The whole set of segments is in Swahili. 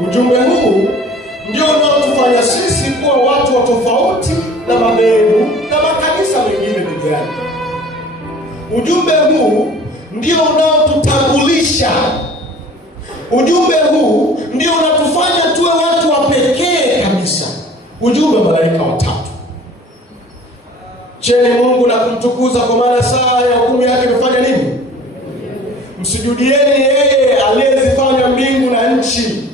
Ujumbe huu ndio unaotufanya sisi kuwa watu wa tofauti na madhehebu na makanisa mengine duniani. Ujumbe huu ndio unaotutambulisha. Ujumbe huu ndio unatufanya tuwe watu wa pekee kabisa. Ujumbe malaika watatu. Cheni Mungu na kumtukuza, kwa maana saa ya hukumu yake imefanya nini? Msujudieni yeye aliyezifanya mbingu na nchi.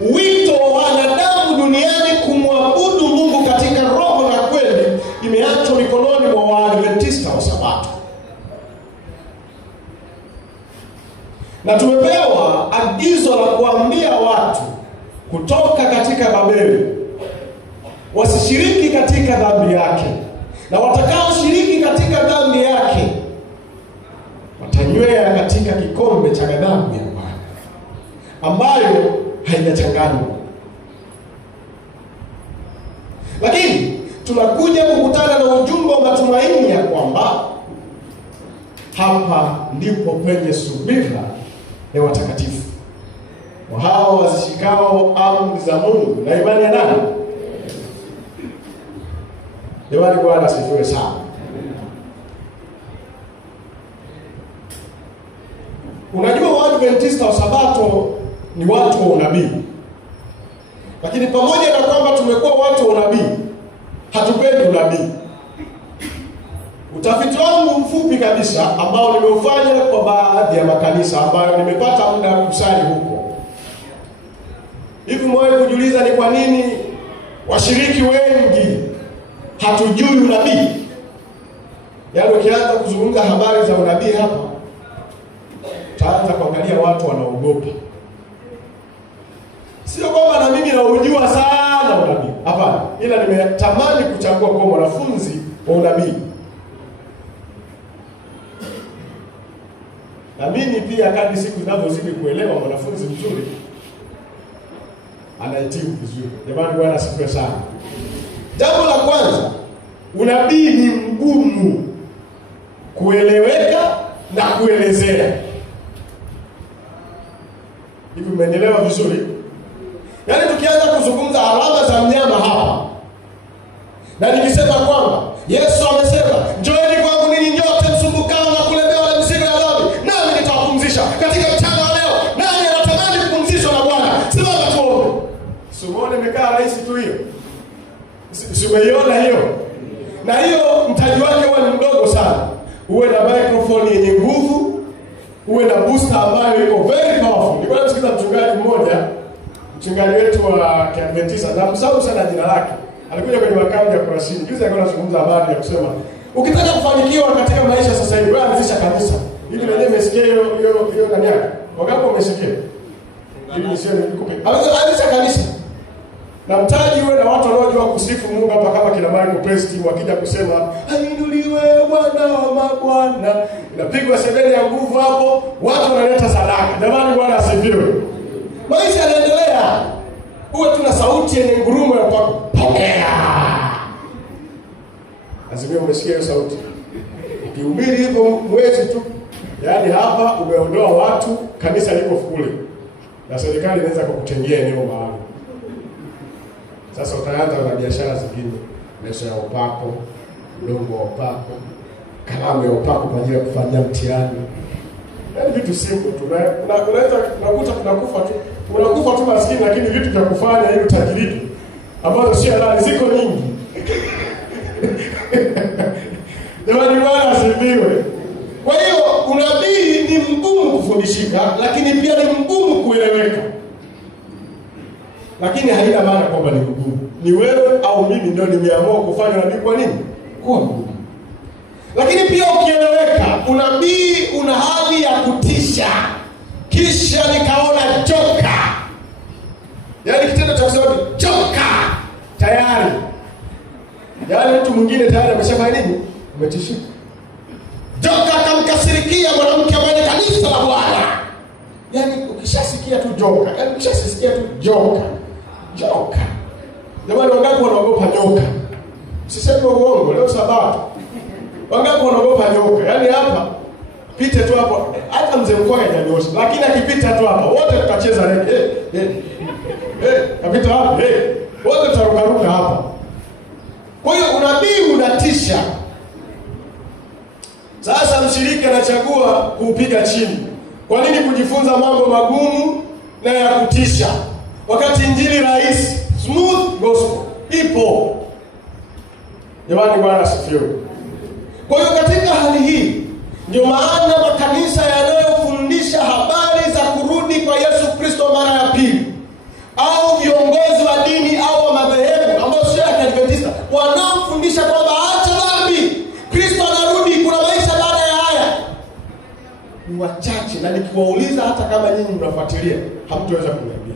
Wito wa wanadamu duniani kumwabudu Mungu katika roho na kweli imeachwa mikononi mwa Waadventista wa Sabato. Na tumepewa agizo la kuambia watu kutoka katika Babeli wasishiriki katika dhambi yake, na watakaoshiriki katika dhambi yake watanywea katika kikombe cha ghadhabu ya Bwana ambayo haijachanganywa. Lakini tunakuja kukutana na ujumbe wa matumaini ya kwamba hapa ndipo penye subira ya watakatifu wa hao wazishikao amri za Mungu na imani ya nani? Jamani, Bwana asifiwe sana. Unajua, Waadventista wa Sabato ni watu wa unabii. Lakini pamoja na kwamba tumekuwa watu wa unabii, hatupendi unabii. Utafiti wangu mfupi kabisa ambao nimeufanya kwa baadhi ya makanisa ambayo nimepata muda kusali huko. Hivi mwawe kujiuliza ni kwa nini washiriki wengi hatujui unabii? Yaani ukianza kuzungumza habari za unabii hapa, utaanza kuangalia watu wanaogopa. Sio kwamba na mimi naujua sana unabii, hapana, ila nimetamani kuchagua kwa mwanafunzi wa unabii. Na mimi pia kadri siku zinavyozidi kuelewa, mwanafunzi mzuri anahitimu vizuri. Jamani, Bwana asifiwe sana. Jambo la kwanza, unabii ni mgumu kueleweka na kuelezea. Hivi umeelewa vizuri? Yaani tukianza kuzungumza alama za mnyama hapa, na nikisema kwamba Yesu amesema, njooni kwangu ninyi nyote msumbukao na kulemewa na mizigo ya dhambi, nami nitawapumzisha. Katika mchana wa leo, nani anatamani kupumzishwa na Bwana? Simama tuombe. Simone imekaa rahisi tu hiyo. Simeiona hiyo. Na hiyo mtaji wake huwa ni mdogo sana. Uwe na microphone yenye nguvu, uwe na booster ambayo iko very powerful. Nilikuwa nasikiliza mchungaji wetu wa Kiadventista, na msahau sana jina lake. Alikuja kwenye makambi ya Kurasini. Juzi alikuwa anazungumza habari ya kusema, ukitaka kufanikiwa katika maisha sasa hivi, wewe anzisha kanisa. Hivi na yeye amesikia hiyo ndani yake. Wangapi wamesikia? Hivi sio nikupe. Anzisha kanisa. Na mtaji uwe na watu wanaojua kusifu Mungu hapa, kama kina Marco Presti wakija kusema, "Ainuliwe Bwana wa mabwana." Inapigwa sebele ya nguvu hapo, watu wanaleta sadaka. Jamani, Bwana asifiwe. Maisha yanaendelea. Uwe tuna sauti yenye ngurumo ya pokea. Azimio, umesikia hiyo sauti? Ukihubiri hivyo mwezi tu, yaani hapa umeondoa watu, kanisa liko kule. Na serikali inaweza kukutengea eneo maalum. Sasa utaanza na biashara zingine, leso ya upako, mdomo wa upako, kalamu ya upako kwa ajili ya kufanyia mtihani. Yaani vitu simple tu. Unaweza kukuta tunakufa tu maskini, lakini vitu vya kufanya ili utajiriki ambazo sio halali ziko nyingi. Jamani, Bwana asifiwe. Kwa hiyo unabii ni mgumu kufundishika, lakini pia ni mgumu kueleweka. Lakini haina maana kwamba ni mgumu. Ni wewe au mimi ndio nimeamua kufanya unabii kwa nini? Kwa mgumu. Lakini pia ukieleweka, unabii una hali ya kutisha. Kisha nikaona joka. Yaani kitendo cha kusema joka tayari. Yaani mtu mwingine tayari ameshafanya nini? Umetishika. Joka akamkasirikia mwanamke ambaye kanisa la Bwana. Yaani ukishasikia tu joka, yaani ukishasikia tu joka. Joka. Jamani, wangapi wanaogopa nyoka? Sisemi uongo, leo Sabato. Wangapi wanaogopa nyoka? Yaani hapa pite tu hapo. Hata hata mzee Mkoya hajanyosha, lakini akipita tu hapa wote tutacheza rege. Kapita wapi? Wote tutarukaruka hapa. Kwa hiyo unabii unatisha. Sasa mshiriki anachagua kuupiga chini. Kwa nini kujifunza mambo magumu na ya kutisha, wakati injili rahisi, smooth gospel ipo? Jamani, Bwana asifiwe. Kwa hiyo katika hali hii ndio maana makanisa yanayofundisha habari za kurudi kwa Yesu Kristo mara ya pili, au viongozi wa dini au wa madhehebu ambao sio ya Kiadventista, wanaofundisha kwamba acha dhambi, Kristo anarudi, kuna maisha baada ya haya, ni wachache. Na nikiwauliza, hata kama nyinyi mnafuatilia, hamtaweza kuniambia.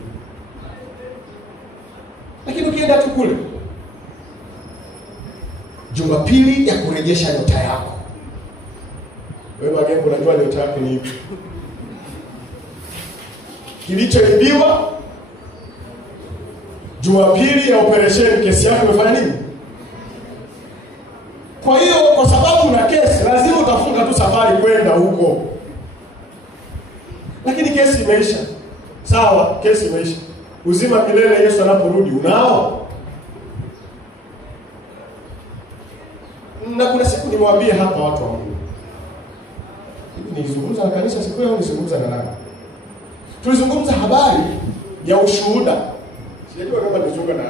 Lakini ukienda tu kule Jumapili ya kurejesha nyota yako, wewe Magembo, unajua nyota yako ni ipi? Kilichoibiwa. Jumapili ya operation, kesi yako imefanya nini? Kwa hiyo kwa sababu una kesi, lazima utafunga tu safari kwenda huko. Lakini kesi imeisha. Sawa, kesi imeisha. Uzima milele Yesu anaporudi unao? Na kuna siku nimwambie hapa watu wa Mungu. Nilizungumza na kanisa siku hiyo, nilizungumza na nani? Tulizungumza habari ya ushuhuda. Sijajua kama nilizungumza na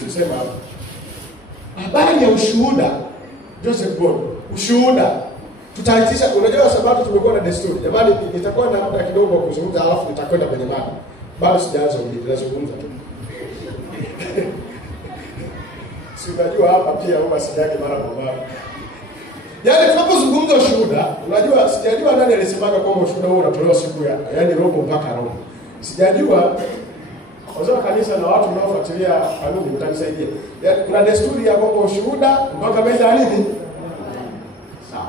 nilisema hapo. Habari ya ushuhuda. Joseph Bono, ushuhuda. Tutaitisha, unajua sababu tumekuwa na desturi. Jamani, nitakuwa na muda kidogo kuzungumza, alafu nitakwenda kwenye mada. Bado sijaanza kuzungumza tu. Si unajua hapa pia huwa sijage mara kwa mara. Yaani tunapozungumza ushuhuda, unajua sijajua nani alisemaga kwamba ushuhuda huo unatolewa siku ya, yaani robo mpaka robo. Sijajua wazee kanisa na watu wanaofuatilia kanuni mtanisaidia. Yaani kuna desturi ya kwamba ushuhuda mpaka meza ya nini? Sawa.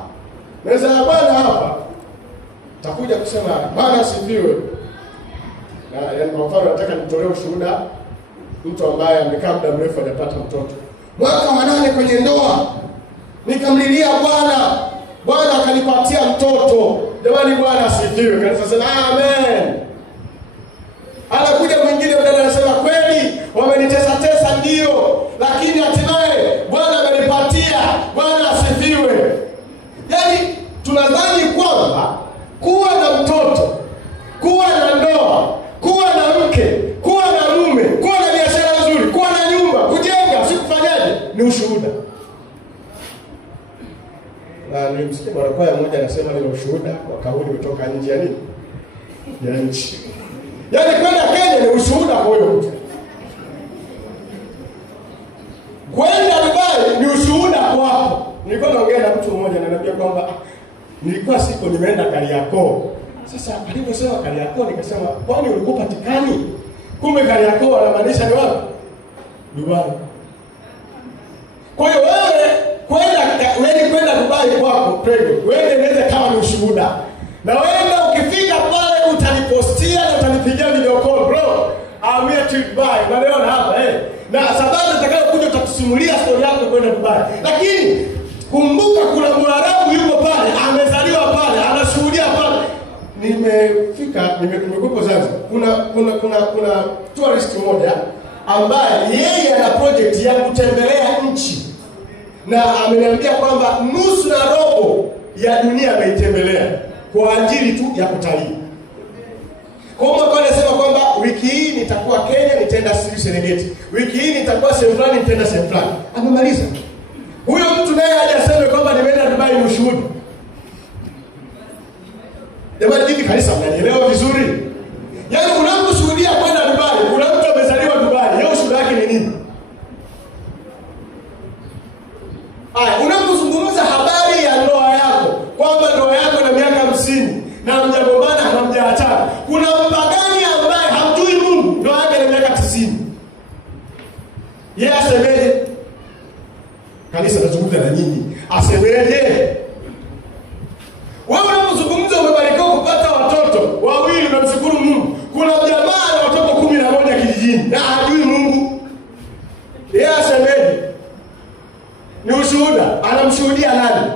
Meza ya Bwana hapa takuja kusema Bwana asifiwe. Na yaani kwa mfano nataka nitolee ushuhuda mtu ambaye amekaa muda mrefu hajapata mtoto. Mwaka wa 8 kwenye ndoa, nikamlilia Bwana, Bwana akanipatia mtoto. Jamani, Bwana asifiwe. Kanisa sema amen. Anakuja mwingine mdada anasema kweli wamenitesa ndio, lakini hatimaye Bwana amenipatia. Bwana asifiwe. Yaani tunadhani kwamba kuwa na mtoto, kuwa na ndoa, kuwa na mke, kuwa na mume, kuwa na biashara nzuri, kuwa na nyumba, kujenga, si kufanyaje, ni ushuhuda. Na nilimsikia mwanakwaya mmoja anasema ni ushuhuda wa kauli kutoka nje ya nini? Ya nchi. Yaani kwenda Kenya ni ushuhuda kwa huyo mtu. Kwenda Dubai ni ushuhuda kwako. Nilikuwa naongea na mtu mmoja na ananiambia kwamba nilikuwa siku nimeenda Kariakoo. Sasa aliposema Kariakoo nikasema kwani ulikuwa patikani? Kumbe Kariakoo anamaanisha ni wapi? Dubai. Kwa hiyo wewe kwenda Dubai kwako, prego. Wewe inaweza kama ni ushuhuda. Na wewe ukifika pale utanipostia na utanipigia video call, bro. I'm here to Dubai. Unaona hapa na sababu utakayokuja utatusimulia story yako kwenda Dubai. Lakini kumbuka kuna Mwarabu yuko pale, amezaliwa pale, anashuhudia pale. Nimekuwa Zanzibar. Kuna tourist mmoja ambaye yeye ana project ya kutembelea nchi. Na ameniambia kwamba nusu na robo ya dunia ameitembelea kwa ajili tu ya kutalii. Kwa hiyo anasema kwamba wiki hii nitakuwa Kenya, nitaenda Serengeti. Wiki hii nitakuwa sehemu fulani, nitaenda sehemu fulani. Amemaliza. Huyo mtu naye hajasema kwamba nimeenda Dubai ni ushuhuda. Jamani, hivi kanisa mnanielewa vizuri? Yaani unaposhuhudia kwenda Dubai, kuna mtu amezaliwa Dubai, yeye ushuhuda wake ni nini? Unapozungumza habari ya ndoa yako, kwamba ndoa yako na miaka 50 na mjagombana na mjaachana, kuna mpagani ambaye hamjui Mungu, ndoa yake na miaka 90. Yeye asemeje? Kanisa nazungumza na nyinyi. Asemeje? Wewe unapozungumza umebarikiwa kupata watoto wawili, unamshukuru Mungu. Kuna jamaa na watoto 11 kijijini na hajui Mungu. Yeye asemeje? Ni ushuhuda. Anamshuhudia nani?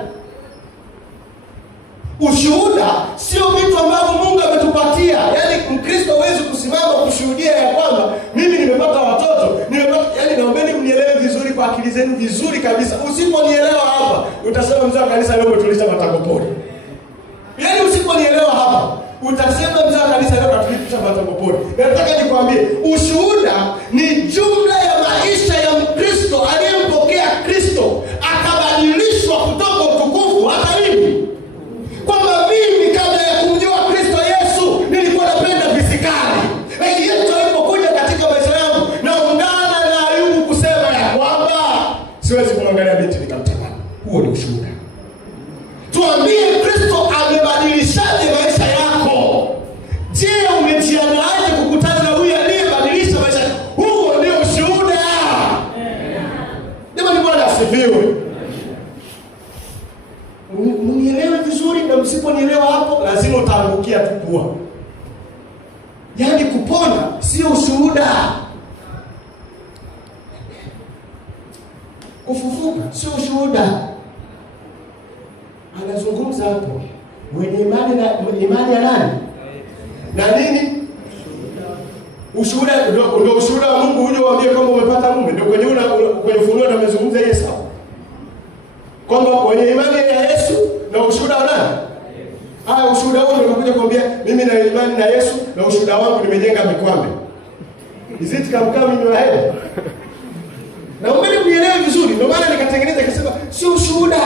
Ushuhuda sio vitu ambavyo sikilizeni vizuri kabisa. Usiponielewa hapa, utasema mzee wa kanisa leo umetulisha matango pori. Yaani usiponielewa hapa, utasema mzee wa kanisa leo katulisha matango pori. Nataka nikwambie, ushuhuda ni jumla ya maisha ya Mkristo aliyempokea Kristo, akabadilishwa kutoka utukufu hata hivi. Kwamba mimi kabla ya kumjua Kristo Yesu nilikuwa napenda visikali. Lakini Yesu alipokuja katika maisha yangu, naungana na Ayubu kusema ya kwamba siwezi kumwangalia binti nikamtamani. Huo ni ushuhuda. Tuambie Kristo amebadilishaje maisha yako? Je, umejiandaje kukutana na huyu aliyebadilisha maisha yako? Huo ndio ushuhuda. Jamani, Bwana asifiwe. Mnielewe vizuri, na msiponielewa hapo lazima utaangukia tu pua. Yaani kupona sio ushuhuda. Kufufuka sio ushuhuda. Anazungumza hapo mwenye imani na imani ya nani? Na nini? Ushuhuda ndio ushuhuda wa Mungu. Uje uambie kwamba umepata mume. Ndio kwenye Ufunuo na amezungumza Yesu. Kwamba kwenye imani ya Yesu na ushuhuda wa nani? Ushuhuda wao ndio unakuja kuambia mimi na imani na Yesu na ushuhuda wangu nimejenga mikwambe. Is it coming in your head? Na umeni unielewe vizuri. Ndio maana nikatengeneza nikasema sio ushuhuda.